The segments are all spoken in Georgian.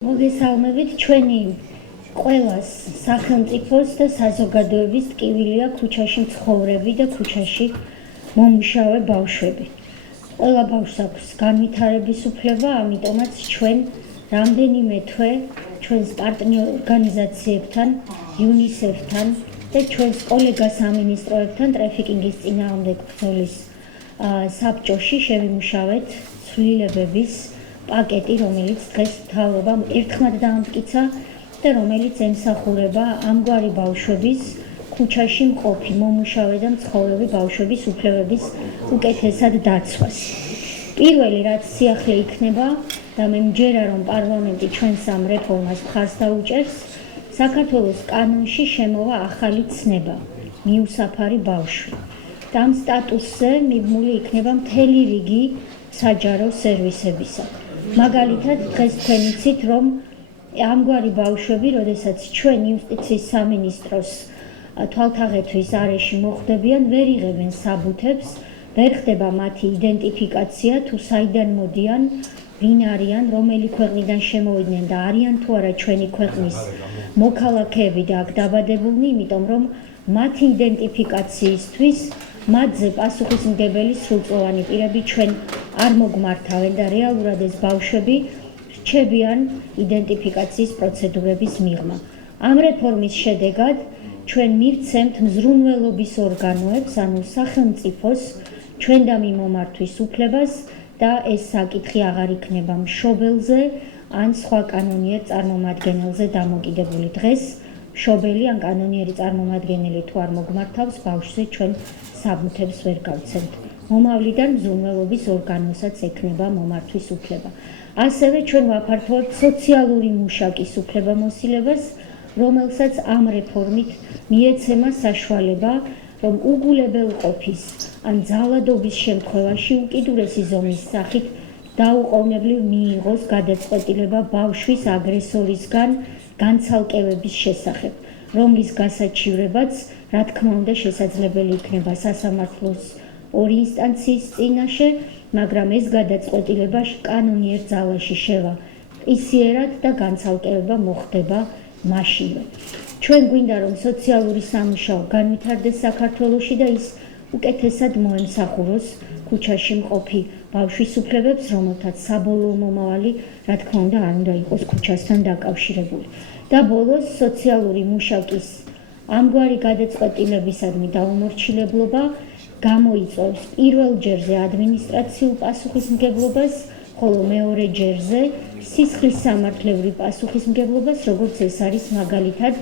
მოგესალმებით, ჩვენი ყველას სახელმწიფოს და საზოგადოების ტკივილია ქუჩაში მცხოვრები და ქუჩაში მომუშავე ბავშვები. ყველა ბავშვს აქვს განვითარების უფლება, ამიტომაც ჩვენ რამდენიმე თვე ჩვენს პარტნიორ ორგანიზაციებთან, UNICEF-თან და ჩვენს კოლეგა სამინისტროებთან ტრაფიკინგის წინააღმდეგ ბრძოლის საბჭოში შევიმუშავეთ ცვლილებების პაკეტი, რომელიც დღეს მთავრობამ ერთხმად დაამტკიცა და რომელიც ემსახურება ამგვარი ბავშვების ქუჩაში მყოფი, მომუშავე და მცხოვრები ბავშვების უფლებების უკეთესად დაცვას. პირველი რაც სიახლე იქნება და მე მჯერა რომ პარლამენტი ჩვენს ამ რეფორმას მხარს დაუჭერს, საქართველოს კანონში შემოვა ახალი ცნება, მიუსაფარი ბავშვი. და ამ სტატუსზე მიბმული იქნება მთელი რიგი საჯარო სერვისებისა. მაგალითად, დღეს თქვენ იცით, რომ ამგვარი ბავშვები, როდესაც ჩვენ იუსტიციის სამინისტროს თვალთაღეთვის არეში მოხვდებიან, ვერ იღებენ საბუთებს, ვერ ხდება მათი იდენტიფიკაცია, თუ საიდან მოდიან, ვინ არიან, რომელი ქვეყნიდან შემოვიდნენ და არიან თუ არა ჩვენი ქვეყნის მოქალაქეები და აქ დაბადებულნი, იმიტომ რომ მათი იდენტიფიკაციისთვის მათზე პასუხისმგებელი სრულწლოვანი პირები ჩვენ არ მოგმართავენ და რეალურად ეს ბავშვები რჩებიან იდენტიფიკაციის პროცედურების მიღმა. ამ რეფორმის შედეგად ჩვენ მივცემთ მზრუნველობის ორგანოებს, ანუ სახელმწიფოს ჩვენდამი მომართვის უფლებას და ეს საკითხი აღარ იქნება მშობელზე ან სხვა კანონიერ წარმომადგენელზე დამოკიდებული. დღეს მშობელი ან კანონიერი წარმომადგენელი თუ არ მოგმართავს ბავშვზე ჩვენ საბუთებს ვერ გავცემთ. მომავლიდან მზრუნველობის ორგანოსაც ექნება მომართვის უფლება. ასევე ჩვენ ვაფართოვებთ სოციალური მუშაკის უფლებამოსილებას, რომელსაც ამ რეფორმით მიეცემა საშუალება, რომ უგულებელყოფის ან ძალადობის შემთხვევაში უკიდურესი ზომის სახით დაუყოვნებლივ მიიღოს გადაწყვეტილება ბავშვის აგრესორისგან განცალკევების შესახებ, რომლის გასაჩივრებაც, რა თქმა უნდა, შესაძლებელი იქნება სასამართლოს ორი ინსტანციის წინაშე, მაგრამ ეს გადაწყვეტილება კანონიერ ძალაში შევა ისიერად და განცალკევება მოხდება მაშინვე. ჩვენ გვინდა რომ სოციალური სამუშაო განვითარდეს საქართველოში და ის უკეთესად მოემსახუროს ქუჩაში მყოფი ბავშვის უფლებებს, რომელთაც საბოლოო მომავალი, რა თქმა უნდა, არ უნდა იყოს ქუჩასთან დაკავშირებული. და ბოლოს სოციალური მუშაკის ამგვარი გადაწყვეტილებისადმი დაუმორჩილებლობა გამოიწვევს პირველ ჯერზე ადმინისტრაციულ პასუხისმგებლობას, ხოლო მეორე ჯერზე სისხლის სამართლებრივ პასუხისმგებლობას, როგორც ეს არის მაგალითად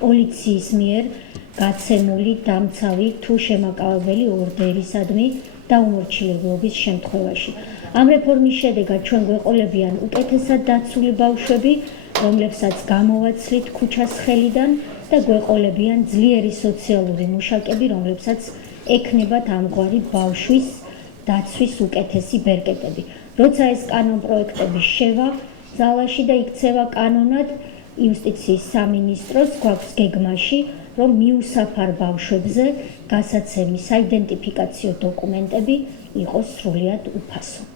პოლიციის მიერ გაცემული დამცავი თუ შემაკავებელი ორდერისადმი დაუმორჩილებლობის შემთხვევაში. ამ რეფორმის შედეგად ჩვენ გვეყოლებიან უკეთესად დაცული ბავშვები, რომლებსაც გამოვაცლით ქუჩას ხელიდან და გვეყოლებიან ძლიერი სოციალური მუშაკები, რომლებსაც ექნებათ ამგვარი ბავშვის დაცვის უკეთესი ბერკეტები. როცა ეს კანონპროექტები შევა ძალაში და იქცევა კანონად, იუსტიციის სამინისტროს გვაქვს გეგმაში, რომ მიუსაფარ ბავშვებზე გასაცემი საიდენტიფიკაციო დოკუმენტები იყოს სრულიად უფასო.